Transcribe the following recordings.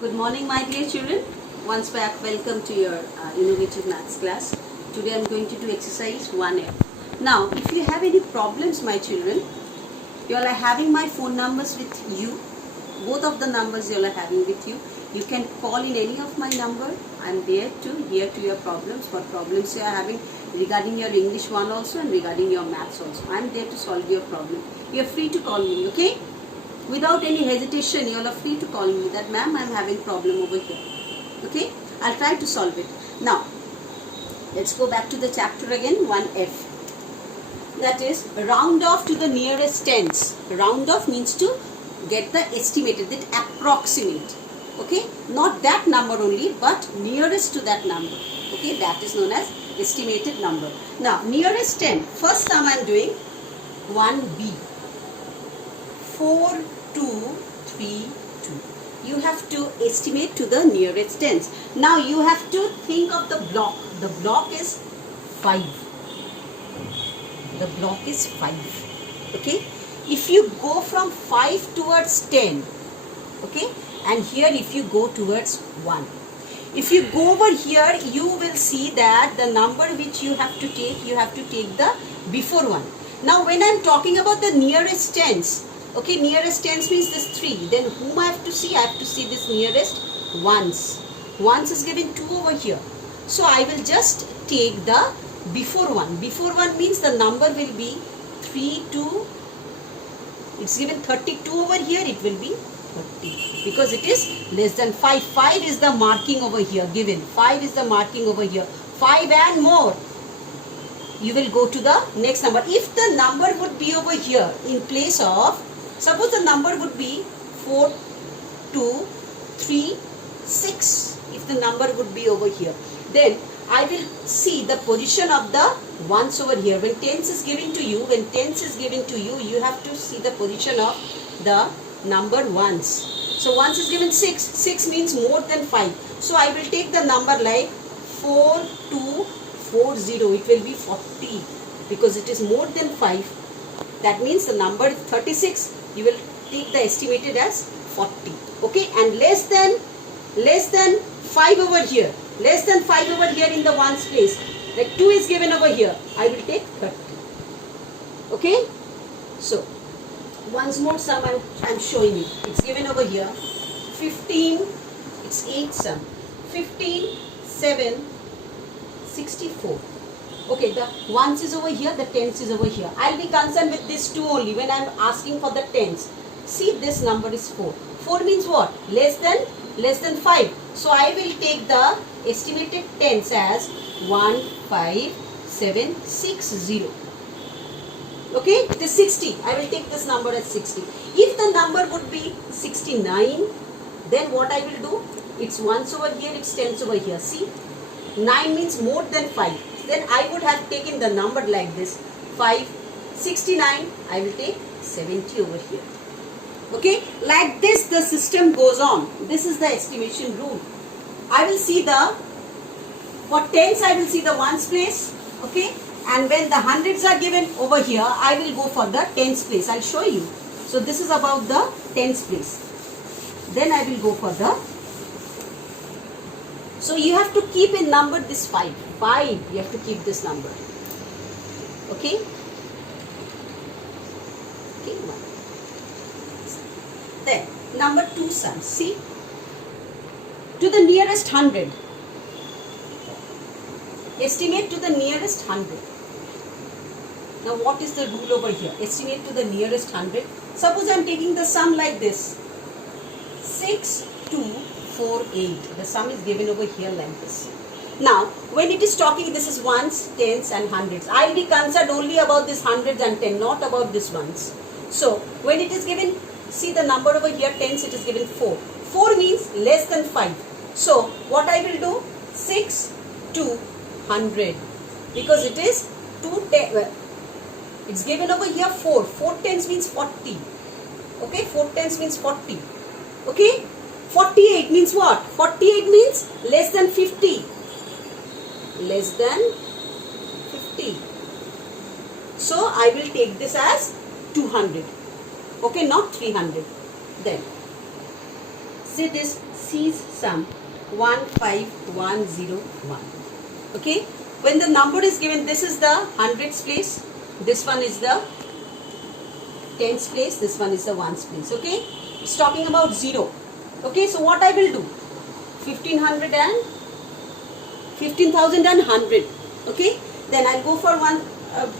Good morning, my dear children. Once back, welcome to your innovative maths class. Today I am going to do exercise 1F. Now, if you have any problems, my children, you all are having my phone numbers with you. Both of the numbers you all are having with you. You can call in any of my number. I am there to hear to your problems. What problems you are having regarding your English 1 also and regarding your maths also. I am there to solve your problem. You are free to call me, okay? Without any hesitation, you all are free to call me that, ma'am, I am having problem over here. Okay, I'll try to solve it. Now, let's go back to the chapter again, 1F. That is, round off to the nearest tens. Round off means to get the estimated, that approximate. Okay, not that number only, but nearest to that number. Okay, that is known as estimated number. Now, nearest 10. First sum I am doing 1B. 4, 2, 3, 2. You have to estimate to the nearest tens. Now you have to think of the block. The block is 5. The block is 5. Okay. If you go from 5 towards 10, okay, and here if you go towards 1. If you go over here, you will see that the number which you have to take the before one. Now when I am talking about the nearest tens, okay, nearest tens means this 3. Then whom I have to see? I have to see this nearest ones. Ones is given 2 over here. So I will just take the before one. Before one means the number will be 3, 2. It's given 32 over here. It will be 30. Because it is less than 5. 5 is the marking over here given. 5 is the marking over here. 5 and more. You will go to the next number. If the number would be over here in place of, suppose the number would be 4, 2, 3, 6. If the number would be over here, then I will see the position of the ones over here. When tens is given to you, you have to see the position of the number ones. So ones is given 6. 6 means more than 5. So I will take the number like 4, 2, 4, 0. It will be 40 because it is more than 5. That means the number is 36. You will take the estimated as 40. Okay, and less than 5 over here. Less than 5 over here in the ones place. Like 2 is given over here. I will take 30. Okay. So, once more sum I am showing you. It's given over here. 15. It's 8 sum. 15, 7, 64. Okay, the ones is over here, the tens is over here. I'll be concerned with this 2 only when I'm asking for the tens. See, this number is 4. 4 means what? Less than 5. So I will take the estimated tens as 1, 5, 7, 6, 0. Okay, it is 60. I will take this number as 60. If the number would be 69, then what I will do? It's ones over here, it's tens over here. See, 9 means more than 5. Then I would have taken the number like this. 5, 69, I will take 70 over here. Okay, like this the system goes on. This is the estimation rule. I will see for tens I will see the ones place. Okay, and when the hundreds are given over here, I will go for the tens place. I'll show you. So this is about the tens place. Then I will go for the, so you have to keep in number this 5. 5, you have to keep this number. Okay? Okay, 1. Then, number 2 sums. See? To the nearest 100. Estimate to the nearest 100. Now, what is the rule over here? Estimate to the nearest 100. Suppose I am taking the sum like this. 6, 2, 4, 8. The sum is given over here like this. Now, when it is talking, this is ones, tens and hundreds. I will be concerned only about this hundreds and 10, not about this ones. So, when it is given, see the number over here, tens, it is given 4. 4 means less than 5. So, what I will do? 6, 2, 100. Because it is 2 10. Well, it's given over here 4. 4 tens means 40. Okay, 4 tens means 40. Okay, 48 means what? 48 means less than 50. Less than 50. So I will take this as 200. Okay, not 300. Then see this C's sum 15101. Okay, when the number is given, this is the hundreds place, this one is the tens place, this one is the ones place. Okay, it's talking about 0. Okay, so what I will do, 15,100. Okay, then I'll go for one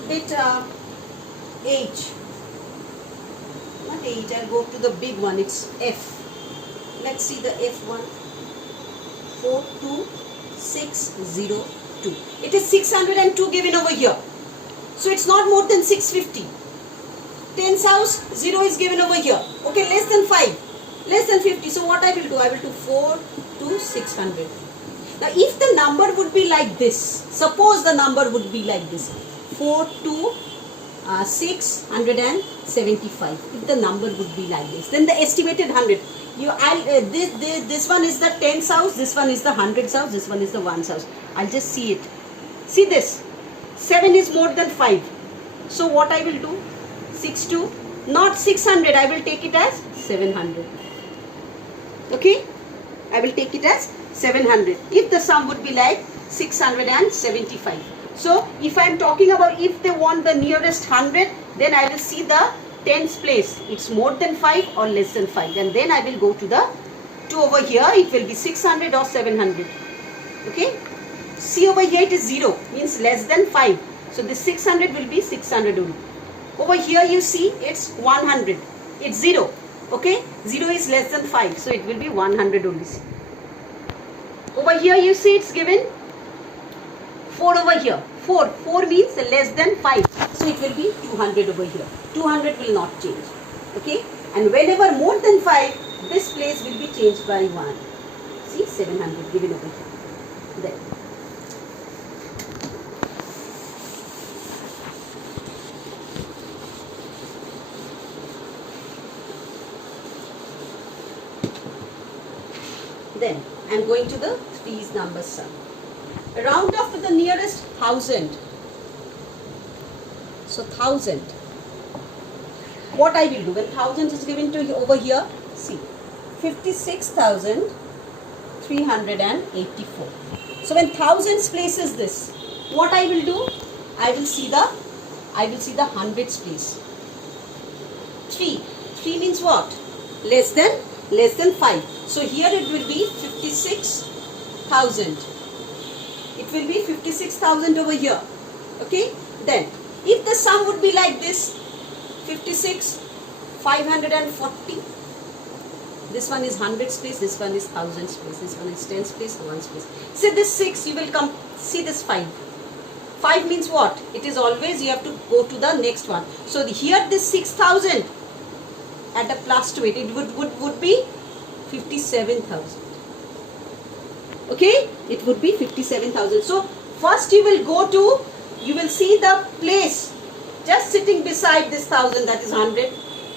bit age, not age, I'll go to the big one, it's F. Let's see the F one. 42602. It is 602 given over here, so it's not more than 650. Tens house 0 is given over here. Okay, less than 5, less than 50. So what I will do, I will do 4 to 600. Now if the number would be like this, suppose the number would be like this, 4 to 675. If the number would be like this, then the estimated 100. This one is the tens house, this one is the hundreds house, this one is the ones house. I'll just see it. See this, 7 is more than 5. So what I will do, 6 to, not 600, I will take it as 700. Okay, I will take it as 700. If the sum would be like 675. So if I am talking about, if they want the nearest 100, then I will see the tens place, it's more than 5 or less than 5, and then I will go to the, to over here it will be 600 or 700. Okay, see over here it is 0, means less than 5, so this 600 will be 600 only. Over here you see it's 100, it's 0. Okay, 0 is less than 5, so it will be 100 only. Over here you see it's given 4 over here. 4 means less than 5. So it will be 200 over here. 200 will not change. Okay. And whenever more than 5, this place will be changed by 1. See, 700 given over here. Then. Then I am going to the threes number sum. Round off to the nearest 1000. So 1000. What I will do when 1000 is given to over here? See, 56,384. So when thousands places this, what I will do? I will see the hundreds place. 3 means what? Less than 5. So here it will be 56,000. It will be 56,000 over here. Okay. Then if the sum would be like this, 56,540. This one is hundreds place, this one is thousands place, this one is tens place, ones place. See this 6, you will come, see this 5. 5 means what? It is always, you have to go to the next one. So here this 6,000, add a plus to it, it would be 57,000. Okay, it would be 57,000. So first you will go to, you will see the place just sitting beside this 1000, that is 100.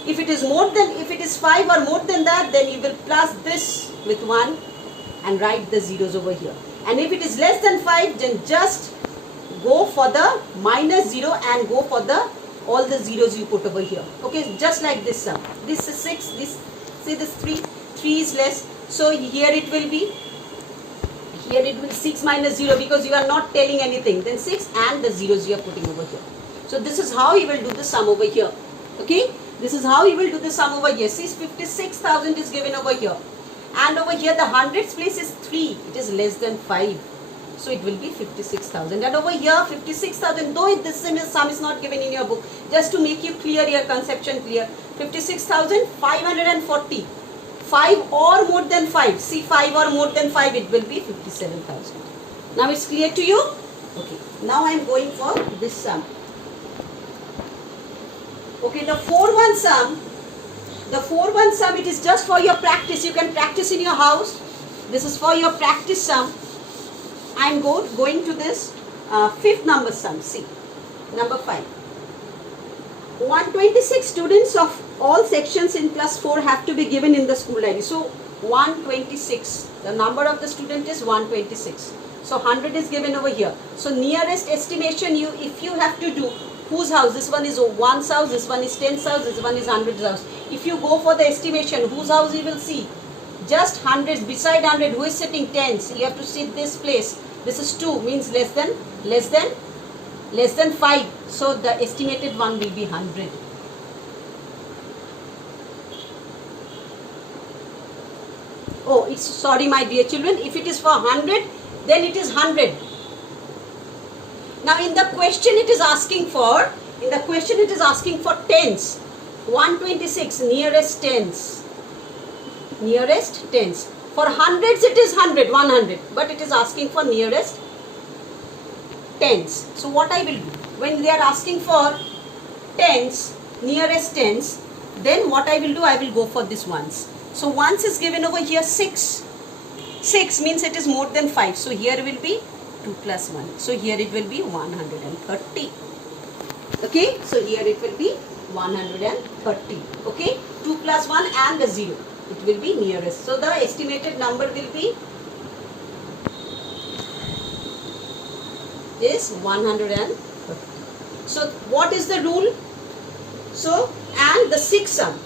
If it is more than, if it is 5 or more than that, then you will plus this with 1 and write the zeros over here. And if it is less than 5, then just go for the minus 0 and go for the all the zeros you put over here. Okay, just like this sum. This is 6, this, see this 3 is less. So here it will be, here it will 6 minus 0 because you are not telling anything. Then 6 and the zeros you are putting over here. So this is how you will do the sum over here. Okay, this is how you will do the sum over here. See, 56,000 is given over here. And over here the hundreds place is 3. It is less than 5. So it will be 56,000. And over here 56,000, though this sum is not given in your book, just to make you clear, your conception clear, 56,540. 5 or more than 5. See, 5 or more than 5, it will be 57,000. Now it's clear to you? Okay. Now I am going for this sum. Okay, the 4-1 sum. The 4-1 sum, it is just for your practice. You can practice in your house. This is for your practice sum. I am going to this 5th number sum. See, number 5. 126 students of all sections in class 4 have to be given in the school diary. So 126. The number of the student is 126. So 100 is given over here. So nearest estimation, if you have to do whose house, this one is 1's house, this one is 10's house, this one is 100's house. If you go for the estimation, whose house you will see? Just hundreds. Beside 100, who is sitting? Tens. You have to sit this place. This is 2, means less than 5. So the estimated one will be 100. Oh, it's sorry, my dear children. If it is for 100, then it is 100. Now in the question it is asking for tens. 126, nearest tens. Nearest tens. For hundreds it is 100, but it is asking for nearest tens. So what I will do, when they are asking for tens, nearest tens, then what I will do, I will go for this ones. So ones is given over here 6. 6 means it is more than 5. So here will be 2 plus 1. So here it will be 130. Okay, so here it will be 130. Okay, 2 plus 1 and the 0. It will be nearest. So the estimated number will be is 130. So what is the rule? So, and the sixth sum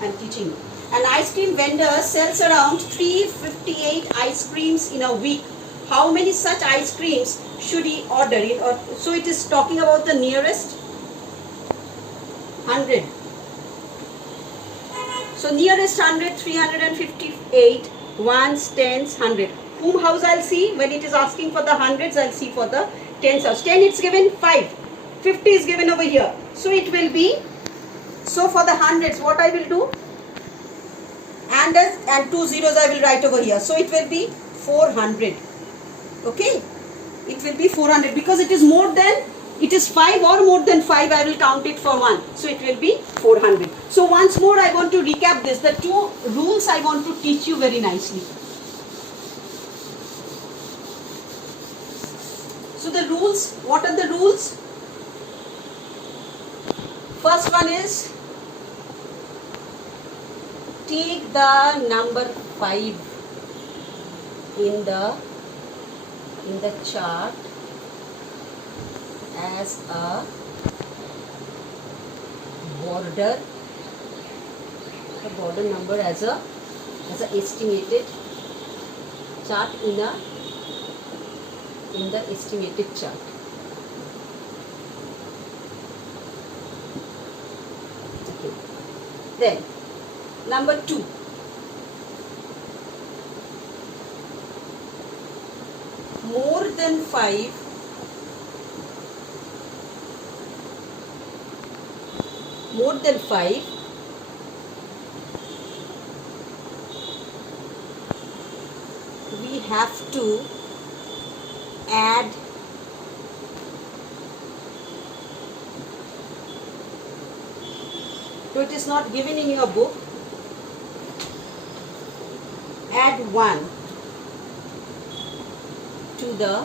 I am teaching you. An ice cream vendor sells around 358 ice creams in a week. How many such ice creams should he order? So it is talking about the nearest 100. So nearest 100, 358, ones, tens, 100. Whom house I'll see? When it is asking for the hundreds, I'll see for the tens house. 10 it's given 5. 50 is given over here. So it will be, so for the hundreds, what I will do? And 2 zeros I will write over here. So it will be 400. Okay? It will be 400 because it is more than, it is 5 or more than 5, I will count it for 1. So it will be 400. So once more I want to recap this. The 2 rules I want to teach you very nicely. So the rules, what are the rules? First one is, take the number 5 in the chart as a border, the border number as a estimated chart in the estimated chart. Okay. Then number 2, more than 5 we have to add so it is not given in your book. Add 1 to the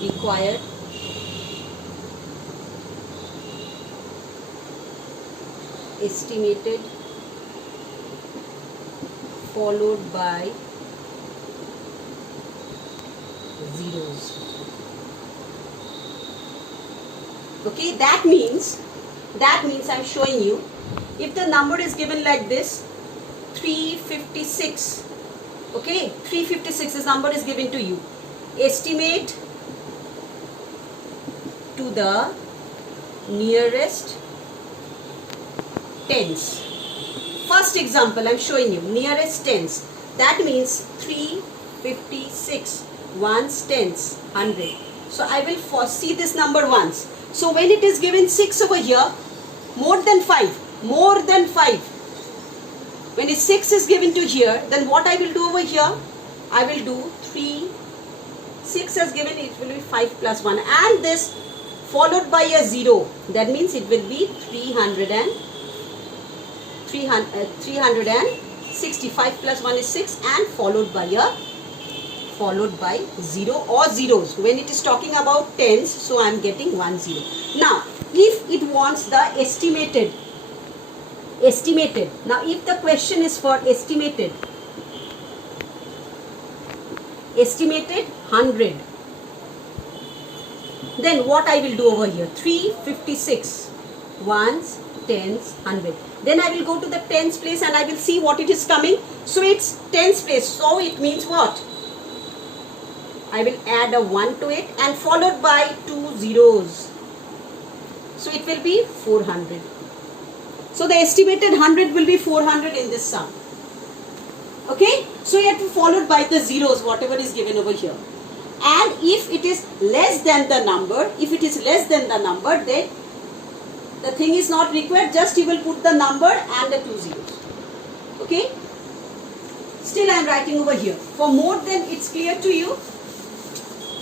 required estimated followed by zeros. Okay, that means I am showing you, if the number is given like this, 356, okay, 356, this number is given to you. Estimate to the nearest tens. First example I am showing you, nearest tens. That means 356, ones, tens, 100. So I will see this number once. So when it is given 6 over here, more than 5. When 6 is given to here, then what I will do over here? I will do 6 as given, it will be 5 plus 1. And this followed by a 0. That means it will be 365 plus 1 is 6 and followed by 0 or zeros. When it is talking about tens, so I am getting 1 0. Now, if it wants the estimated. Now, if the question is for estimated 100, then what I will do over here? 356, ones, tens, hundred. Then I will go to the tens place and I will see what it is coming. So it's tens place. So it means what? I will add a 1 to it and followed by 2 zeros. So it will be 400. So the estimated 100 will be 400 in this sum. Okay? So you have to follow by the zeros, whatever is given over here. And if it is less than the number, then the thing is not required, just you will put the number and the 2 zeros. Okay? Still I am writing over here. For more than, it's clear to you.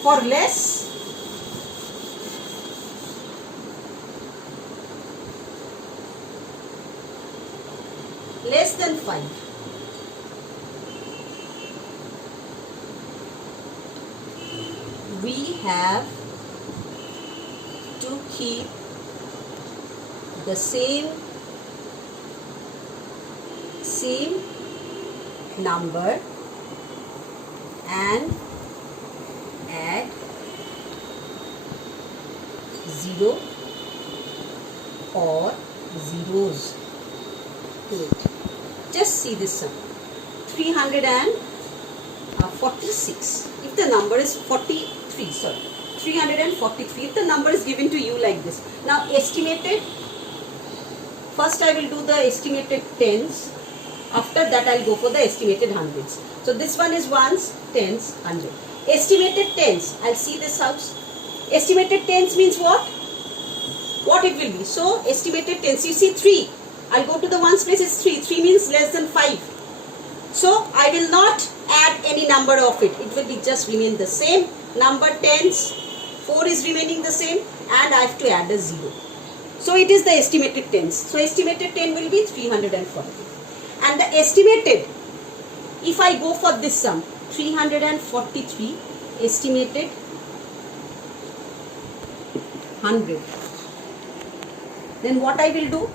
For less, less than 5. We have to keep the same number and add 0 or zeros to it. Just see this sum. 346. If the number is 43, sorry, 343. If the number is given to you like this. Now estimated, first I will do the estimated tens. After that I will go for the estimated hundreds. So this one is ones, tens, hundred. Estimated tens, I will see this house. Estimated tens means what? What it will be? So estimated tens, you see 3. I will go to the ones place, it's 3. 3 means less than 5. So I will not add any number of it. It will be just remain the same. Number tens, 4 is remaining the same and I have to add a 0. So it is the estimated tens. So estimated 10 will be 340. And the estimated, if I go for this sum, 343 estimated 100. Then what I will do?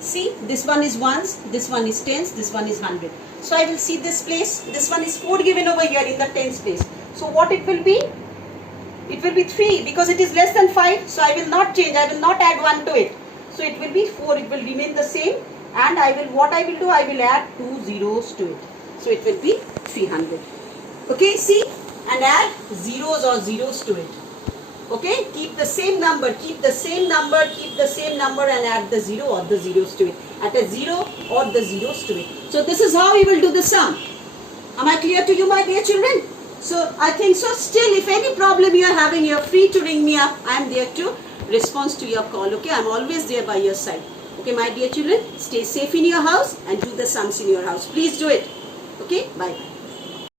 See, this one is ones, this one is tens, this one is 100. So I will see this place. This one is 4 given over here in the tens place. So what it will be? It will be 3 because it is less than 5. So I will not change. I will not add 1 to it. So it will be 4. It will remain the same. And what I will do? I will add 2 zeros to it. So it will be 300. Okay, see? And add zeros or zeros to it. Okay, keep the same number, and add the 0 or the zeros to it. Add a 0 or the zeros to it. So this is how we will do the sum. Am I clear to you, my dear children? So I think so. Still, if any problem you are having, you are free to ring me up. I am there to respond to your call. Okay, I am always there by your side. Okay, my dear children, stay safe in your house and do the sums in your house. Please do it. Okay, bye bye.